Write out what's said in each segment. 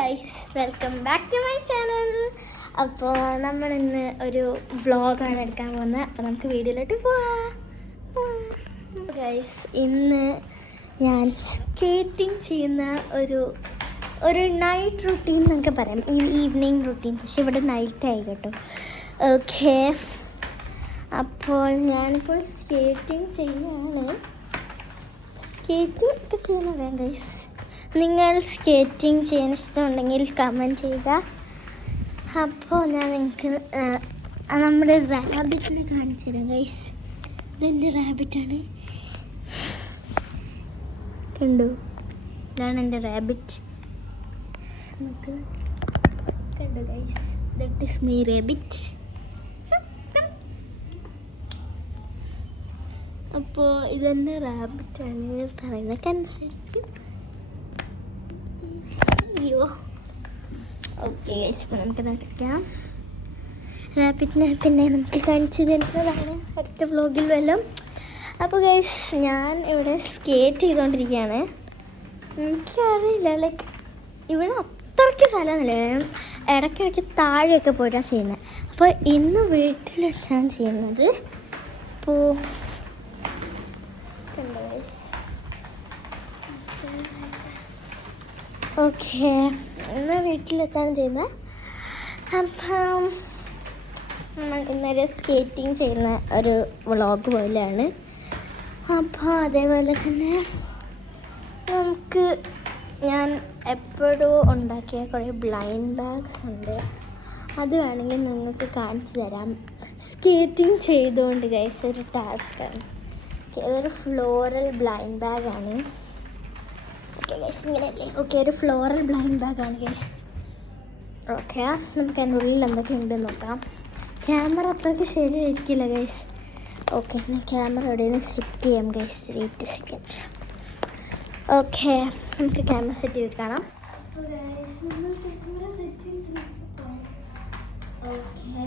Guys, welcome back to my channel. അപ്പോൾ നമ്മളിന്ന് ഒരു വ്ളോഗാണ് എടുക്കാൻ പോകുന്നത്. അപ്പോൾ നമുക്ക് വീഡിയോയിലോട്ട് പോവാം. ഗൈസ്, ഇന്ന് ഞാൻ സ്കേറ്റിംഗ് ചെയ്യുന്ന ഒരു നൈറ്റ് റുട്ടീൻ എന്നൊക്കെ പറയാം, ഈവനിങ് റുട്ടീൻ. പക്ഷെ ഇവിടെ നൈറ്റായി കേട്ടോ. ഓക്കെ, അപ്പോൾ ഞാനിപ്പോൾ സ്കേറ്റിംഗ് ചെയ്യുകയാണ്. സ്കേറ്റിംഗ് ഒക്കെ ചെയ്യുന്നതാണ് ഗൈസ്. നിങ്ങൾ സ്കേറ്റിംഗ് ചെയ്യാൻ ഇഷ്ടമുണ്ടെങ്കിൽ കമൻറ്റ് ചെയ്യുക. അപ്പോൾ ഞാൻ നിങ്ങൾക്ക് നമ്മുടെ റാബിറ്റിനെ കാണിച്ചു തരാം ഗൈസ്. ഇതെൻ്റെ റാബിറ്റാണ്, കണ്ടോ? ഇതാണ് എൻ്റെ റാബിറ്റ്. നമുക്ക് കണ്ടോ guys, that is my rabbit. അപ്പോൾ ഇതെൻ്റെ റാബിറ്റാണ്, പറയുന്നതൊക്കെ അനുസരിക്കും. അയ്യോ, ഓക്കെ ഗൈസ്, ഇപ്പോൾ നമുക്ക് നടക്കാം. റാബിറ്റിനെ പിന്നെ നമുക്ക് കാണിച്ചു തരുന്നതാണ് അടുത്ത വ്ളോഗിൽ വല്ലതും. അപ്പോൾ ഗൈസ്, ഞാൻ ഇവിടെ സ്കേറ്റ് ചെയ്തുകൊണ്ടിരിക്കുകയാണ്. എനിക്കറിയില്ല, ലൈക്ക് ഇവിടെ അത്രയ്ക്ക് സ്ഥലമൊന്നുമില്ല. ഞാൻ ഇടയ്ക്കിടയ്ക്ക് താഴെയൊക്കെ പോയിട്ടാണ് ചെയ്യുന്നത്. അപ്പോൾ ഇന്ന് വീട്ടിൽ വെച്ചാണ് ചെയ്യുന്നത്. അപ്പോൾ ഓക്കെ, ഇന്ന് വീട്ടിൽ വെച്ചാണ് ചെയ്യുന്നത്. അപ്പം ഇന്നലെ സ്കേറ്റിംഗ് ചെയ്യുന്ന ഒരു വ്ളോഗ് പോലെയാണ്. അപ്പോൾ അതേപോലെ തന്നെ ഞാൻ എപ്പോഴും ഉണ്ടാക്കിയ കുറേ ബ്ലൈൻഡ് ബാഗ്സ് ഉണ്ട്. അത് വേണമെങ്കിൽ നിങ്ങൾക്ക് കാണിച്ചു തരാം. സ്കേറ്റിംഗ് ചെയ്തുകൊണ്ട് ഗൈസ് ഒരു ടാസ്ക്കാണ്. ഇതൊരു ഫ്ലോറൽ ബ്ലൈൻഡ് ബാഗാണ്. ഓക്കെ ഗൈസ്, ഇങ്ങനെയല്ലേ? ഓക്കെ, ഒരു ഫ്ലോറൽ ബ്ലൈൻഡ് ബാഗാണ് ഗൈസ്. ഓക്കെ, നമുക്ക് അതിൻ്റെ ഉള്ളിൽ എന്തൊക്കെ ഉണ്ടെന്ന് നോക്കാം. ക്യാമറ അത്രയ്ക്ക് ശരിയായിരിക്കില്ല ഗൈസ്. ഓക്കെ, ഞാൻ ക്യാമറ എവിടെയും സെറ്റ് ചെയ്യാം ഗൈസ്. 8 സെക്കൻഡ്. ഓക്കെ, നമുക്ക് ക്യാമറ സെറ്റ് ചെയ്ത് കാണാം. ഓക്കെ,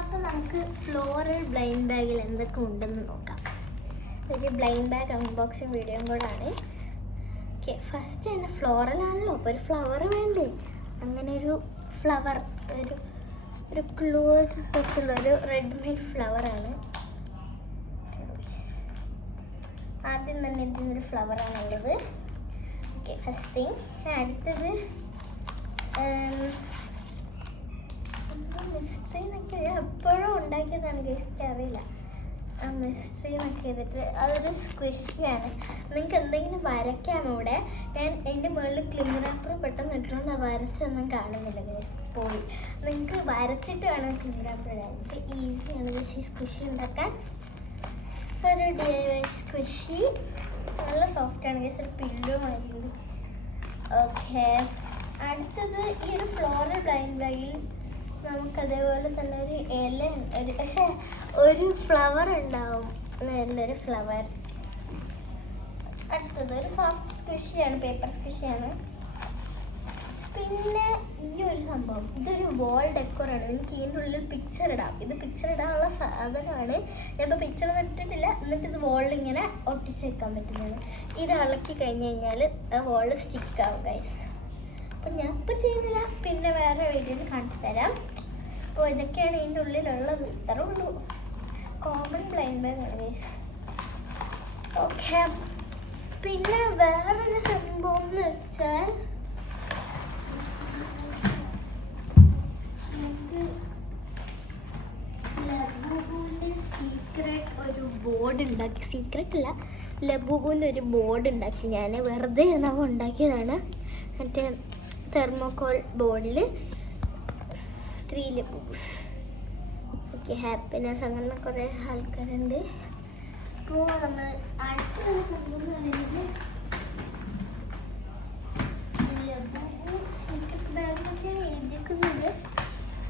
അപ്പോൾ നമുക്ക് ഫ്ലോറൽ ബ്ലൈൻഡ് ബാഗിൽ എന്തൊക്കെ ഉണ്ടെന്ന് നോക്കാം. ഒരു ബ്ലൈൻഡ് ബാഗ് അൺബോക്സിങ് വീഡിയോയും കൂടാണ്. ഓക്കെ, ഫസ്റ്റ് തന്നെ ഫ്ലോറലാണല്ലോ, അപ്പോൾ ഒരു ഫ്ലവർ വേണ്ടേ? അങ്ങനെ ഒരു ഫ്ലവർ, ഒരു ക്ലോത്ത് വെച്ചുള്ള ഒരു റെഡിമെയ്ഡ് ഫ്ലവറാണ്. ആദ്യം തന്നെ ഇതിനൊരു ഫ്ലവറാണുള്ളത്. Okay, first thing. അടുത്തത് മിസ്റ്ററി എന്നൊക്കെ എപ്പോഴും ഉണ്ടാക്കിയതാണ്, എനിക്കറിയില്ല. ആ മിസ്റ്ററി എന്നൊക്കെ ചെയ്തിട്ട് അതൊരു സ്ക്വിഷിയാണ്. നിങ്ങൾക്ക് എന്തെങ്കിലും വരയ്ക്കാം ഇവിടെ. ഞാൻ എൻ്റെ മുകളിൽ ക്ലിംഗ് റാപ്പർ പെട്ടെന്ന് ഇട്ടുകൊണ്ട് വരച്ചൊന്നും കാണുന്നില്ല ഗൈസ്, പോയി. നിങ്ങൾക്ക് വരച്ചിട്ട് വേണം ക്ലിംഗ് റാപ്പർ ഇടാൻ. എനിക്ക് ഈസിയാണ് ഗൈസ് ഈ സ്ക്വിഷി ഉണ്ടാക്കാൻ. ഒരു DIY സ്ക്വിഷി, നല്ല സോഫ്റ്റാണ് ഗൈസ്. ഒരു പില്ലോ ആയിരുന്നു. ഓക്കെ, അടുത്തത് ഈ ഒരു ഫ്ലോറൽ ബ്ലൈൻഡ് ബാഗിൽ നമുക്കതേപോലെ തന്നെ ഒരു ഇല, പക്ഷേ ഒരു ഫ്ലവർ ഉണ്ടാവും, നല്ലൊരു ഫ്ലവർ. അടുത്തത് ഒരു സോഫ്റ്റ് സ്ക്വിഷിയാണ്, പേപ്പർ സ്ക്വിഷിയാണ്. പിന്നെ ഈ ഒരു സംഭവം, ഇതൊരു വാൾ ഡെക്കോറാണ്. എനിക്ക് ഇതിൻ്റെ ഉള്ളിൽ പിക്ചർ ഇടാം. ഇത് പിക്ചർ ഇടാനുള്ള സാധനമാണ്. ഞാനിപ്പോൾ പിക്ചർ ഇട്ടിട്ടില്ല. എന്നിട്ട് ഇത് വാളിൽ ഇങ്ങനെ ഒട്ടിച്ച് വെക്കാൻ പറ്റുന്നതാണ്. ഇത് ഇളക്കി കഴിഞ്ഞ് കഴിഞ്ഞാൽ ആ വാളിൽ സ്റ്റിക്കാവും ഗൈസ്. അപ്പം ഞാൻ ഇപ്പോൾ ചെയ്യുന്നില്ല, പിന്നെ വേറെ വീഡിയോയിൽ കാണിച്ചു തരാം. അപ്പോൾ ഇതൊക്കെയാണ് ഇതിൻ്റെ ഉള്ളിലുള്ളത്. ഇത്രേ ഉള്ളൂ. കോമൺ ബ്ലൈൻഡ് ബാഗാണ് ഗൈസ്. ഓക്കെ, പിന്നെ വേറൊരു സംഭവം എന്ന് വെച്ചാൽ ലബൂബുവിൻ്റെ സീക്രട്ട് ഒരു ബോർഡ് ഉണ്ടാക്കി. സീക്രട്ട് അല്ല, ലബൂബുവിൻ്റെ ഒരു ബോർഡ് ഉണ്ടാക്കി. ഞാൻ വെറുതെ നമ്മൾ ഉണ്ടാക്കിയതാണ്. മറ്റേ തെർമോക്കോൾ ബോർഡിൽ 3 ലബൂബൂസ്. ഓക്കെ, ഹാപ്പിനെസ്, അങ്ങനെ കുറേ ആൾക്കാരുണ്ട്. അപ്പോൾ നമ്മൾ അടുത്ത സംഭവം എന്ന് പറയുന്നത് ലബൂബു സീക്രട്ട് ബാഗിലൊക്കെയാണ് എഴുതിയിരിക്കുന്നത്.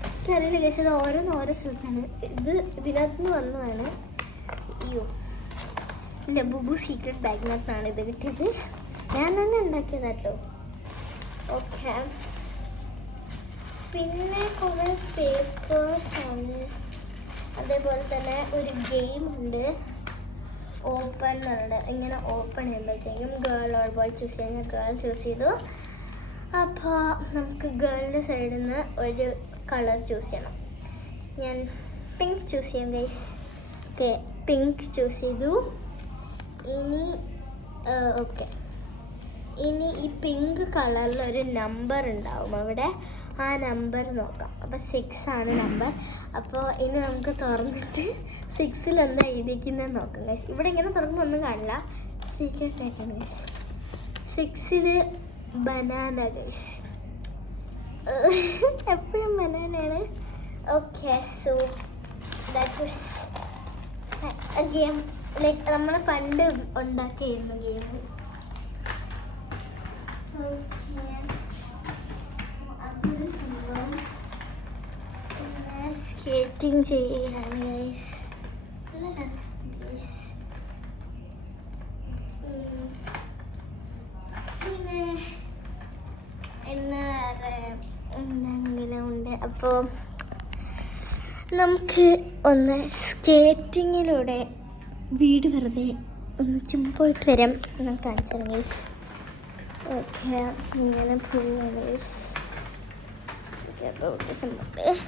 എനിക്കറിയില്ല ഗൈസ്, ഇത് ഓരോ സ്ഥലത്താണ്. ഇത് ഇതിനകത്തുനിന്ന് വന്നതാണ്. അയ്യോ, ലബൂബു സീക്രട്ട് ബാഗിനകത്താണ് ഇത് കിട്ടിയത്. ഞാൻ തന്നെ ഉണ്ടാക്കിയതാട്ടോ. ഓക്കെ, പിന്നെ കുറേ പേപ്പേഴ്സാണ്. അതേപോലെ തന്നെ ഒരു ഗെയിം ഉണ്ട്, ഓപ്പൺ ഉണ്ട്. ഇങ്ങനെ ഓപ്പൺ ചെയ്യുമ്പോഴത്തേക്കും ഗേൾ ഓർ ബോയ് ചൂസ് ചെയ്യുന്ന ഗേൾ ചൂസ് ചെയ്തു. അപ്പോൾ നമുക്ക് ഗേളിൻ്റെ സൈഡിൽ നിന്ന് ഒരു കളർ ചൂസ് ചെയ്യണം. ഞാൻ പിങ്ക് ചൂസ് ചെയ്യാം ഗൈസ്. ഓക്കെ, പിങ്ക് ചൂസ് ചെയ്തു. ഇനി ഓക്കെ, ഇനി ഈ പിങ്ക് കളറിൽ ഒരു നമ്പർ ഉണ്ടാവും അവിടെ. ആ നമ്പർ നോക്കാം. അപ്പോൾ 6 ആണ് നമ്പർ. അപ്പോൾ ഇനി നമുക്ക് തുറന്നിട്ട് 6-ൽ എന്താ എഴുതിക്കുന്നത് നോക്കാം ഗൈസ്. ഇവിടെ ഇങ്ങനെ തുറക്കുമ്പോൾ ഒന്നും കാണില്ല, സീക്രട്ട് ആയിട്ടാണ് ഗൈസ്. 6-ൽ banana guys. എപ്പോഴും ബനാനയാണ്. Okay, so that was a game. Like നമ്മൾ പണ്ട് ഉണ്ടാക്കിയിരുന്നു ഗെയിം. ഓക്കെ, അതൊരു സംഭവം. പിന്നെ സ്കേറ്റിംഗ് ചെയ്യുകയാണ് ഗൈസ്. നല്ല രസം ഗൈസ്. പിന്നെ ഇന്ന് വേറെ എന്തെങ്കിലും ഉണ്ട്. അപ്പോൾ നമുക്ക് ഒന്ന് സ്കേറ്റിങ്ങിലൂടെ വീട് വെറുതെ ഒന്ന് ചുമ്മാ പോയിട്ട് വരാം. നമുക്ക് കാണിച്ചു തരാം ഗൈസ്. ഓക്കെ, ഇങ്ങനെ പോവുകയാണ് ഗൈസ്. റോഡ് സംഭവം